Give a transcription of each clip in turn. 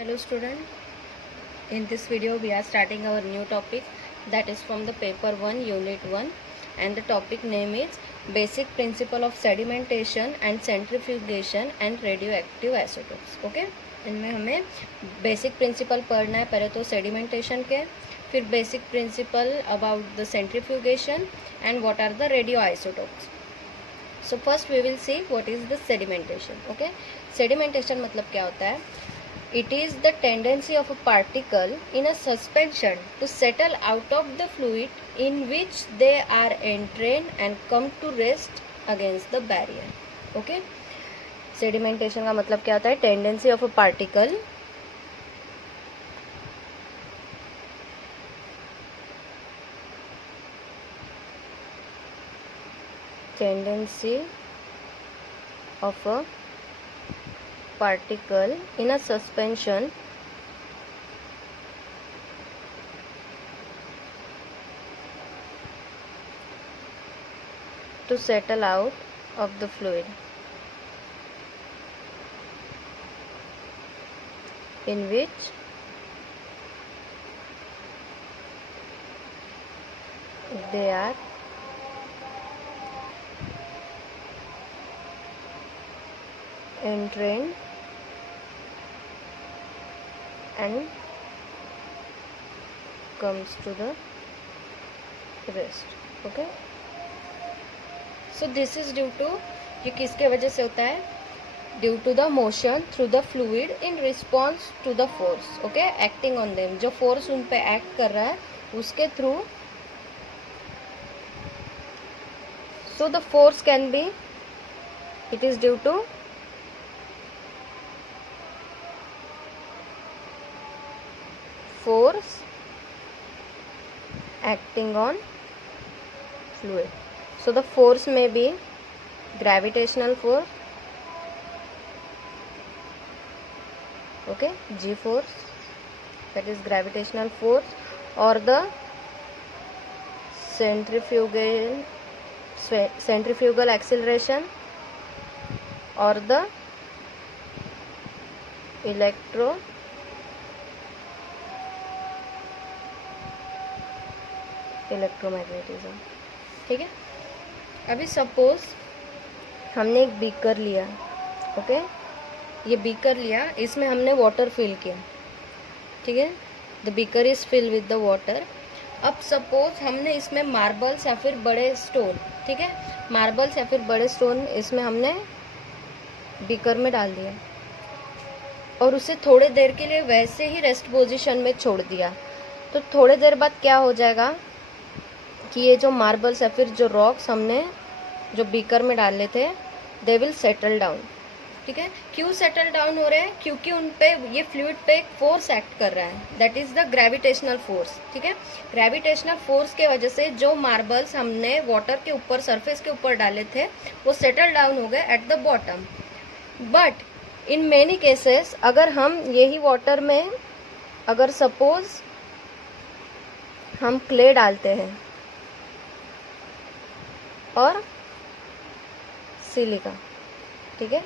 Hello student, in this video we are starting our new topic, that is from the paper 1 unit 1, and the topic name is basic principle of sedimentation and centrifugation and radioactive isotopes. Okay, इनमें हमें basic principle पढ़ना है, पहले तो sedimentation के, फिर basic principle about the centrifugation and what are the radio isotopes. So first we will see what is the sedimentation. Okay, sedimentation मतलब क्या होता है? It is the tendency of a particle in a suspension to settle out of the fluid in which they are entrained and come to rest against the barrier. Okay? Sedimentation का मतलब क्या होता है? Tendency of a particle in a suspension to settle out of the fluid in which they are entrained and comes to the rest. Okay, so this is due to, ये किसके वजह से होता है? Due to the motion through the fluid in response to the force. Okay, acting on them, जो force उन पे act कर रहा है उसके through. So the force can be, it is due to force acting on fluid. So the force may be gravitational force, okay, G force, that is gravitational force, or the centrifugal acceleration, or the electromagnetism. ठीक है, अभी सपोज हमने एक बीकर लिया. ओके, ये बीकर लिया, इसमें हमने वाटर फिल किया. ठीक है, the beaker is fill with the water. अब सपोज हमने इसमें मार्बल्स या फिर बड़े स्टोन, ठीक है, मार्बल्स या फिर बड़े स्टोन इसमें हमने बीकर में डाल दिया और उसे थोड़े देर के लिए वैसे ही रेस्ट पोजीशन में छोड़ दिया. तो थोड़े देर बाद क्या हो जाएगा कि ये जो मार्बल्स या फिर जो रॉक्स हमने जो बीकर में डाले थे, दे विल सेटल डाउन. ठीक है, क्यों सेटल डाउन हो रहे हैं? क्योंकि उन पे, ये फ्लूइड पे एक फोर्स एक्ट कर रहा है, that is the gravitational force. ठीक है, ग्रेविटेशनल फोर्स के वजह से जो मार्बल्स हमने वाटर के ऊपर, सरफेस के ऊपर डाले थे, वो सेटल डाउन हो गए eight the bottom. But in many cases अगर हम यही वाटर में, अगर सपोज हम क्ले डालते हैं और सिलिका, ठीक है,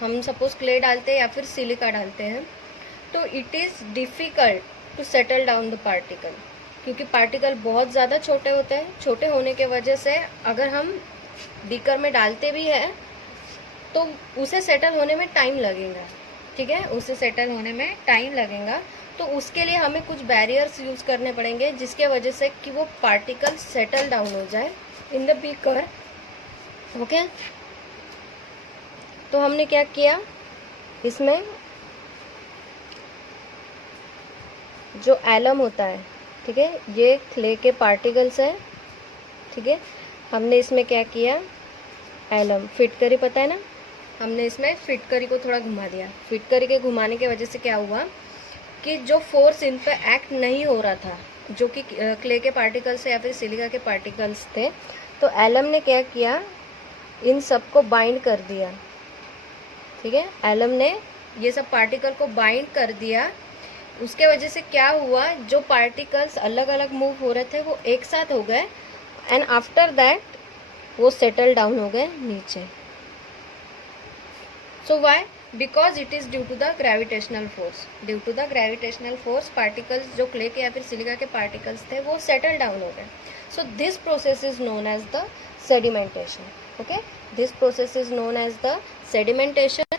हम सपोज क्ले डालते हैं या फिर सिलिका डालते हैं, तो it is difficult to settle down the particle, क्योंकि पार्टिकल बहुत ज़्यादा छोटे होते हैं. छोटे होने के वजह से अगर हम बीकर में डालते भी हैं तो उसे सेटल होने में टाइम लगेगा. ठीक है, उसे सेटल होने में टाइम लगेगा. तो उसके लिए हमें कुछ बैरियर्स यूज़ करने पड़ेंगे जिसके वजह से कि वो पार्टिकल सेटल डाउन हो जाए इन द बीकर. ओके, तो हमने क्या किया, इसमें जो एलम होता है, ठीक है, ये क्ले के पार्टिकल्स है. ठीक है, हमने इसमें क्या किया, एलम फिटकरी, पता है ना, हमने इसमें फिटकरी को थोड़ा घुमा दिया. फिटकरी के घुमाने की वजह से क्या हुआ कि जो फोर्स इन पे एक्ट नहीं हो रहा था, जो कि क्ले के पार्टिकल्स या फिर सिलिका के पार्टिकल्स थे, तो एलम ने क्या किया, इन सब को बाइंड कर दिया. ठीक है, एलम ने ये सब पार्टिकल को बाइंड कर दिया. उसके वजह से क्या हुआ, जो पार्टिकल्स अलग अलग मूव हो रहे थे वो एक साथ हो गए एंड आफ्टर दैट वो सेटल डाउन हो गए नीचे. So why, because it is due to the gravitational force. Due to the gravitational force particles जो क्ले के या फिर सिलिका के पार्टिकल्स थे वो सेटल डाउन हो गए. So this process is known as the sedimentation. Okay, this process is known as the sedimentation.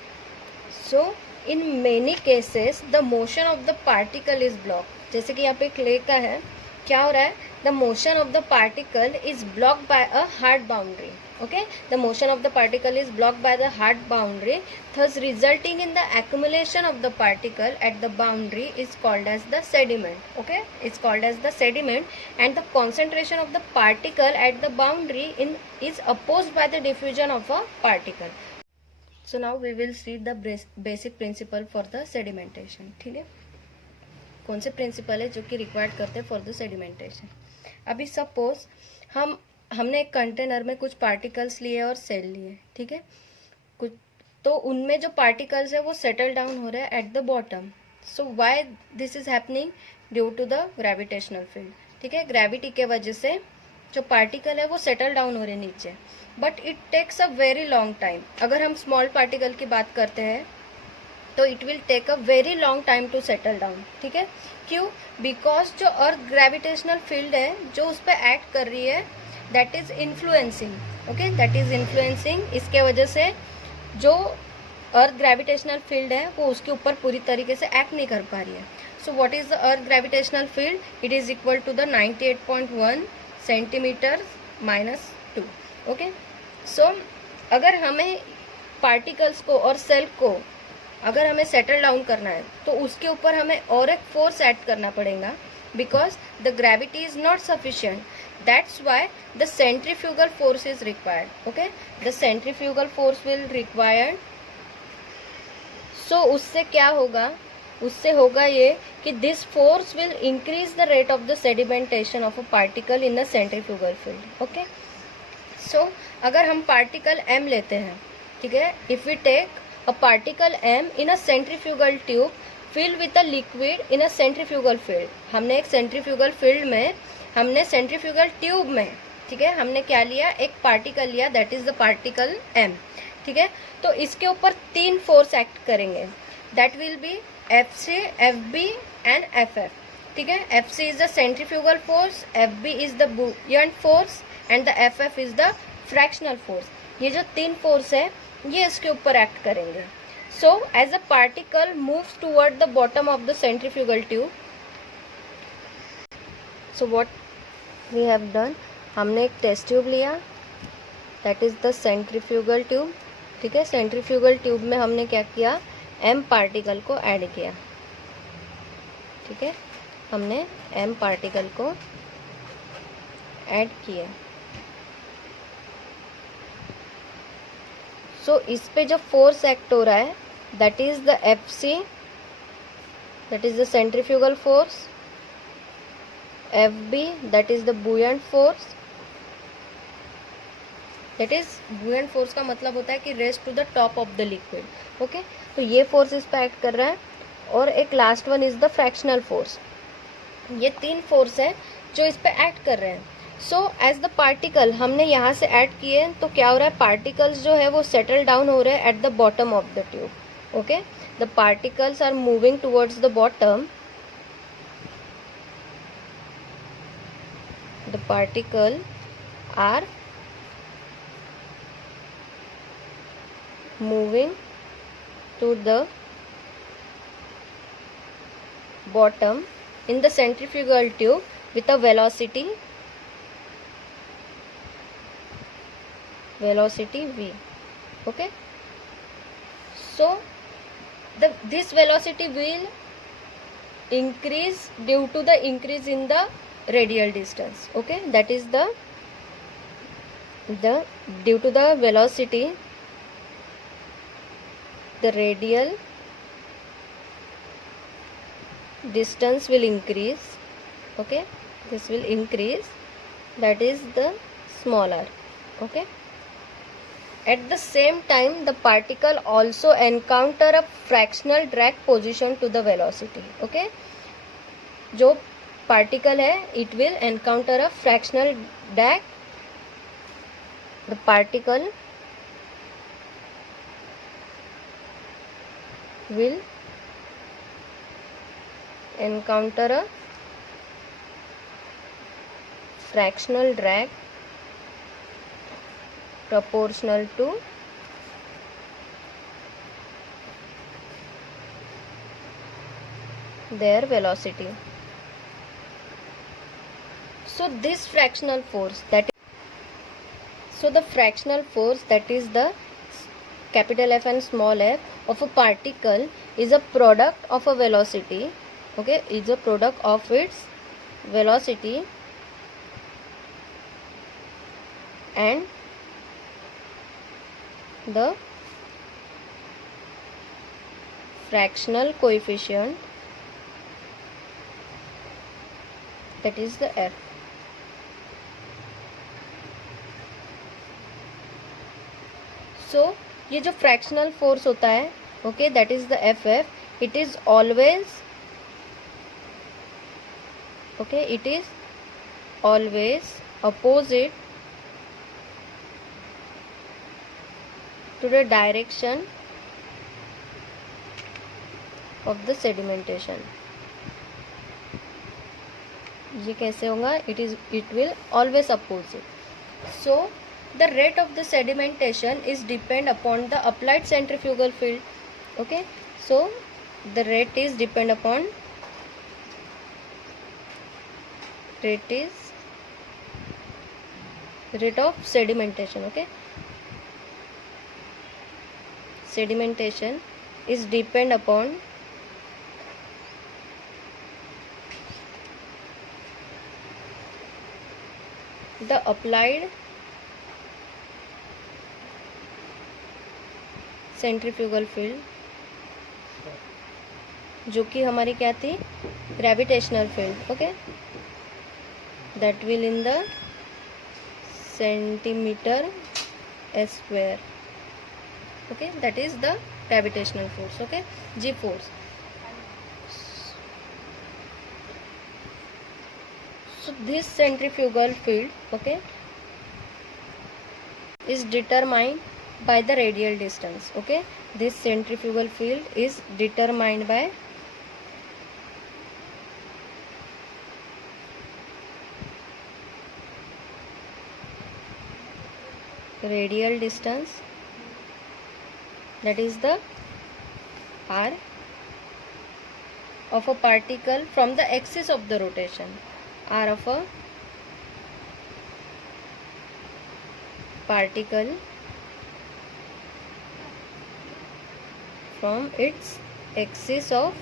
So in many cases the motion of the particle is block. जैसे कि यहाँ पे क्ले का है, क्या हो रहा है, the motion of the particle is blocked by a hard boundary. okay, the motion of the particle is blocked by the hard boundary, thus resulting in the accumulation of the particle at the boundary is called as the sediment. Okay, it's called as the sediment, and the concentration of the particle at the boundary is opposed by the diffusion of a particle. So now we will see the basic principle for the sedimentation. ठीक है, कौन से प्रिंसिपल है जो कि रिक्वायर्ड करते हैं for the sedimentation. अभी सपोज हमने एक कंटेनर में कुछ पार्टिकल्स लिए और सेल लिए. ठीक है, कुछ तो उनमें जो पार्टिकल्स है वो सेटल डाउन हो रहा है at the bottom. So why this is happening? Due to the gravitational field. ठीक है, ग्रेविटी के वजह से जो पार्टिकल है वो सेटल डाउन हो रहे हैं नीचे. But it takes a very long time. अगर हम स्मॉल पार्टिकल की बात करते हैं तो it will take a very long time to settle down. ठीक है, क्यों? बिकॉज जो अर्थ ग्रेविटेशनल फील्ड है जो उस पर एक्ट कर रही है that is influencing. Okay, that is influencing. इसके वजह से जो अर्थ ग्रेविटेशनल फील्ड है वो उसके ऊपर पूरी तरीके से एक्ट नहीं कर पा रही है. So what is the earth gravitational field? It is equal to the 98.1 centimetre minus 2. Okay, so अगर हमें पार्टिकल्स को और सेल को अगर हमें सेटल डाउन करना है तो उसके ऊपर हमें और एक फोर्स ऐड करना पड़ेगा, because the gravity is not sufficient. That's why the centrifugal force is required. Okay, the centrifugal force will required. So उससे क्या होगा? उससे होगा ये कि this force will increase the rate of the sedimentation of a particle in the centrifugal field. Okay, so अगर हम particle m लेते हैं, ठीक है, if we take a particle m in a centrifugal tube filled with a liquid in a centrifugal field. हमने एक centrifugal field में, हमने सेंट्रीफ्यूगल ट्यूब में, ठीक है, हमने क्या लिया? एक पार्टिकल लिया, that is the particle m. ठीक है, तो इसके ऊपर 3 फोर्स एक्ट करेंगे. That will be Fc, Fb and Ff. ठीक है, Fc is the centrifugal force, Fb is the buoyant force and the Ff is the fractional force. ये जो 3 फोर्स है ये इसके ऊपर एक्ट करेंगे. So as a particle moves toward the bottom of the centrifugal tube. So what we have done, हमने एक test tube लिया, that is the centrifugal tube. ठीक है, सेंट्रीफ्यूगल ट्यूब में हमने क्या किया? m पार्टिकल को ऐड किया. ठीक है, हमने m पार्टिकल को ऐड किया. सो इस पे जो फोर्स एक्ट हो रहा है that is the Fc, that is the centrifugal force, Fb that is the buoyant force. That is buoyant force का मतलब होता है कि rest to the top of the liquid. Okay, तो ये फोर्स इस पे एक्ट कर रहा है. और एक last one is the fractional force. ये 3 फोर्स है जो इस पे एक्ट कर रहे हैं. सो एज द पार्टिकल हमने यहाँ से ऐड किए तो क्या हो रहा है? पार्टिकल्स जो है वो सेटल डाउन हो रहे हैं at the bottom of the tube. Okay, the particles are moving towards the bottom. The particle are moving to the bottom in the centrifugal tube with a velocity v. Okay, so this velocity will increase due to the increase in the radial distance. Okay, that is the due to the velocity, the radial distance will increase. Okay, this will increase, that is the smaller. Okay, at the same time the particle also encounter a fractional drag position to the velocity. Okay, जो particle है it will encounter a fractional drag. The particle will encounter a fractional drag proportional to their velocity. So this fractional force that the fractional force, that is the capital F and small f of a particle, is a product of a velocity, okay, is a product of its velocity and the fractional coefficient, that is the f. So ये जो fractional force होता है, okay, that is the F F, it is always, okay, it is always opposite to the direction of the sedimentation. ये कैसे होगा? it will always opposite. So the rate of the sedimentation is depend upon the applied centrifugal field. Okay, so the rate is depend upon rate of sedimentation. Okay, sedimentation is depend upon the applied centrifugal field, जो कि हमारी क्या थी? Gravitational field. Okay, that will in the centimetre square. Okay, that is the gravitational force. Okay, G force. So this centrifugal field, okay, is determined by the radial distance. Okay, this centrifugal field is determined by radial distance, that is the r of a particle from the axis of the rotation, r of a particle from its axis of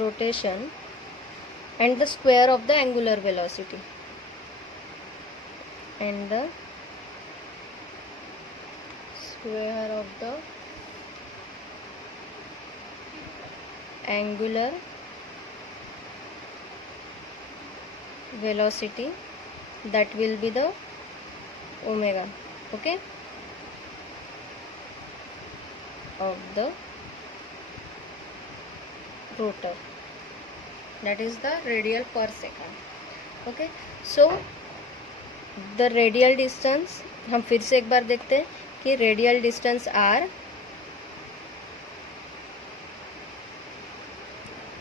rotation and the square of the angular velocity, and the square of the angular velocity, that will be the omega. Okay, of the rotor, that is the radial per second. Okay, so the radial distance, हम फिर से एक बार देखते हैं कि radial distance r,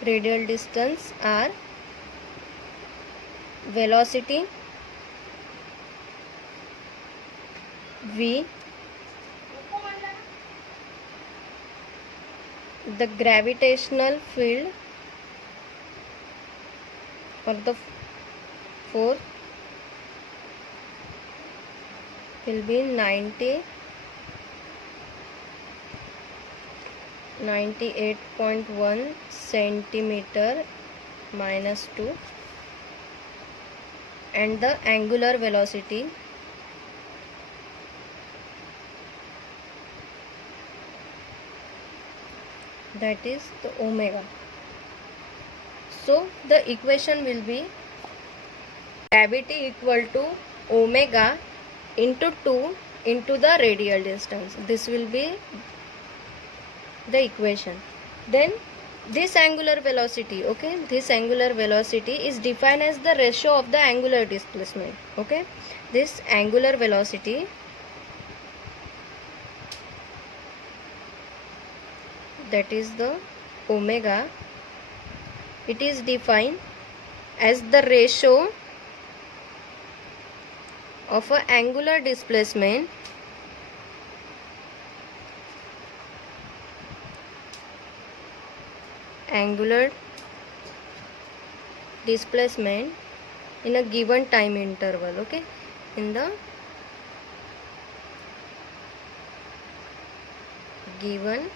radial distance r, velocity v, the gravitational field or the force will be 98.1 centimeter minus 2, and the angular velocity that is the omega. So the equation will be gravity equal to omega into 2 into the radial distance. This will be the equation. Then this angular velocity, okay, this angular velocity is defined as the ratio of the angular displacement. Okay, this angular velocity that is the omega, it is defined as the ratio of a angular displacement in a given time interval. Okay, in the given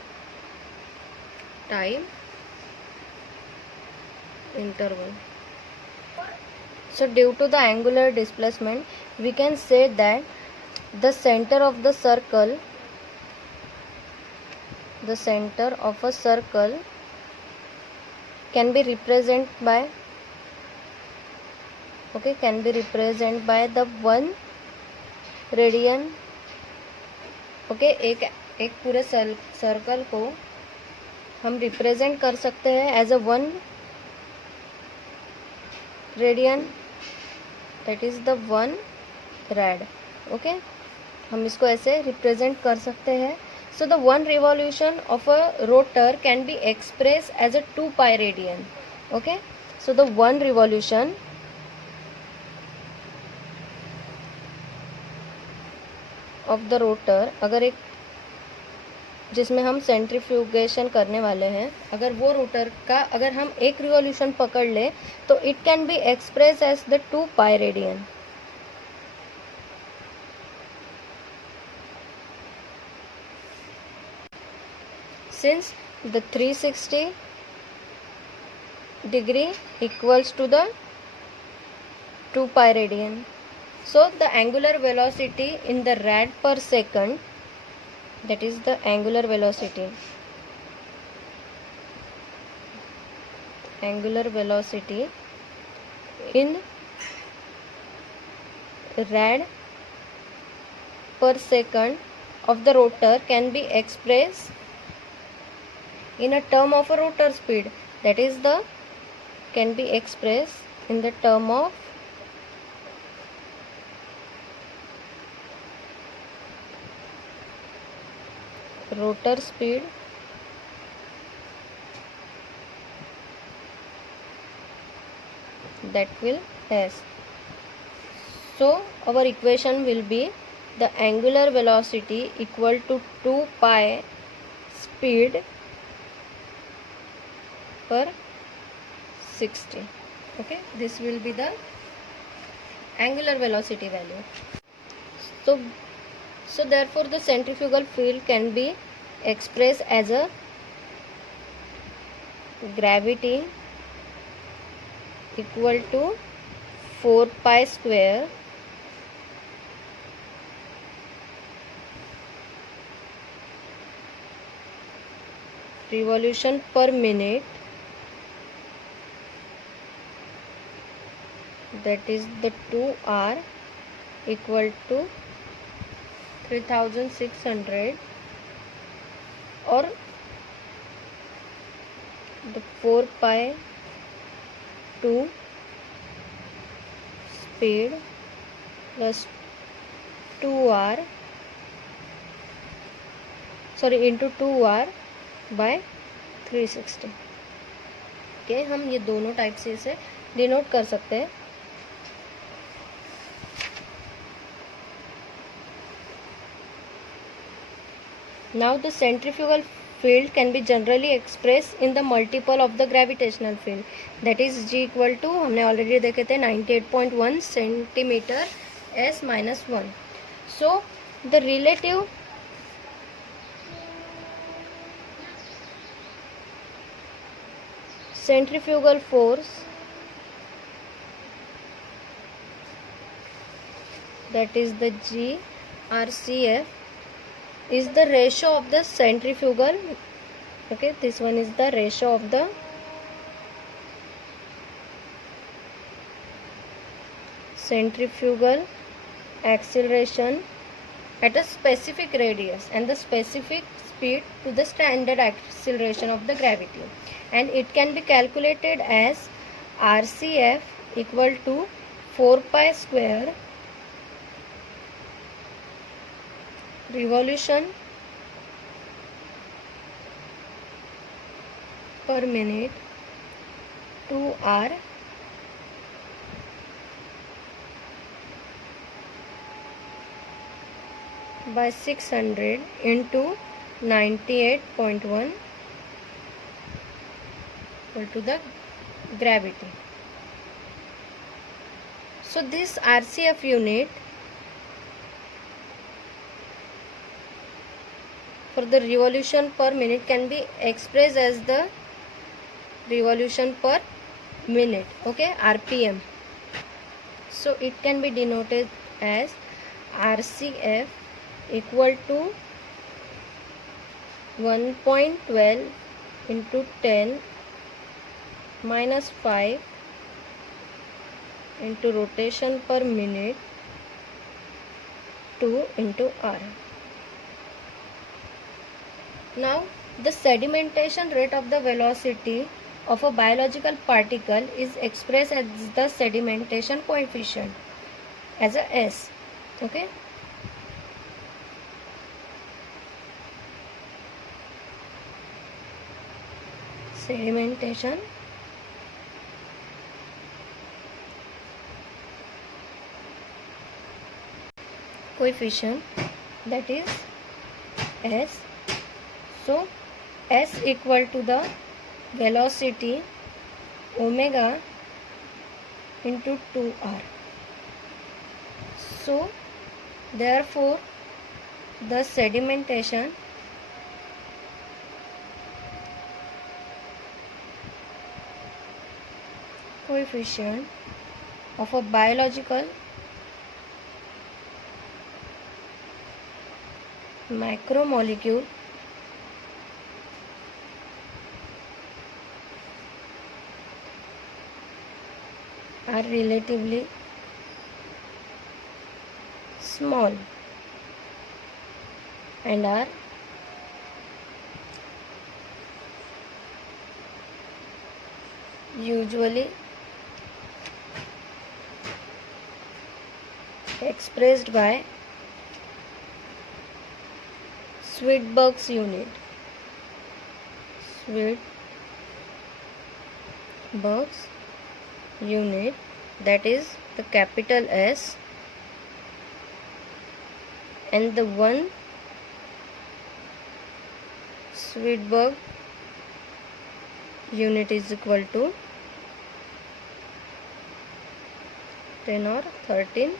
time interval. So due to the angular displacement, we can say that the center of a circle can be represented by the 1 radian. Okay, एक पूरे circle को हम represent कर सकते हैं as a 1 radian, that is the 1 rad. Okay, हम इसको ऐसे रिप्रेजेंट कर सकते हैं. So the 1 revolution of a rotor can be expressed as a 2 pi radian. Okay, so the 1 revolution of the rotor, अगर एक जिसमें हम सेंट्रीफ्यूगेशन करने वाले हैं, अगर वो रोटर का अगर हम एक रिवॉल्यूशन पकड़ ले तो it can be express as the 2 pi radian. Since the 360 degree equals to the 2 pi radian, so the angular velocity in the rad per second, that is the angular velocity in rad per second of the rotor can be expressed in a term of a rotor speed, that is the can be expressed in the term of rotor speed that will s. So our equation will be the angular velocity equal to 2 pi speed per 60. Okay, this will be the angular velocity value. So therefore the centrifugal field can be expressed as a gravity equal to 4 pi square revolution per minute, that is the 2r equal to 3600, or the 4 pi 2 speed plus 2r into 2r by 360. ओके, हम ये दोनों टाइप से इसे डिनोट कर सकते हैं. Now the centrifugal field can be generally expressed in the multiple of the gravitational field, that is G equal to, हमने ऑलरेडी देखे थे 98.1 centimetre s minus 1. So the relative centrifugal force, that is the GRCF, is the ratio of the centrifugal. Okay, this one is the ratio of the centrifugal acceleration at a specific radius and the specific speed to the standard acceleration of the gravity, and it can be calculated as RCF equal to 4 pi square revolution per minute to R by 600 into 98.1 equal to the gravity. So this RCF unit for the revolution per minute can be expressed as the revolution per minute, okay, RPM. So it can be denoted as RCF equal to 1.12 into 10 minus 5 into rotation per minute 2 into R. Now the sedimentation rate of the velocity of a biological particle is expressed as the sedimentation coefficient as a S, okay. Sedimentation coefficient, that is S. So S equal to the velocity omega into 2r. So therefore the sedimentation coefficient of a biological macromolecule are relatively small and are usually expressed by Swedberg's unit. Swedberg's unit, that is the capital S, and the one Swedberg unit is equal to 10 or 13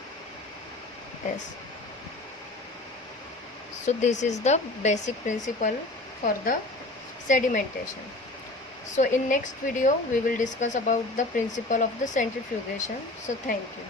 S. So this is the basic principle for the sedimentation. So in next video we will discuss about the principle of the centrifugation. So thank you.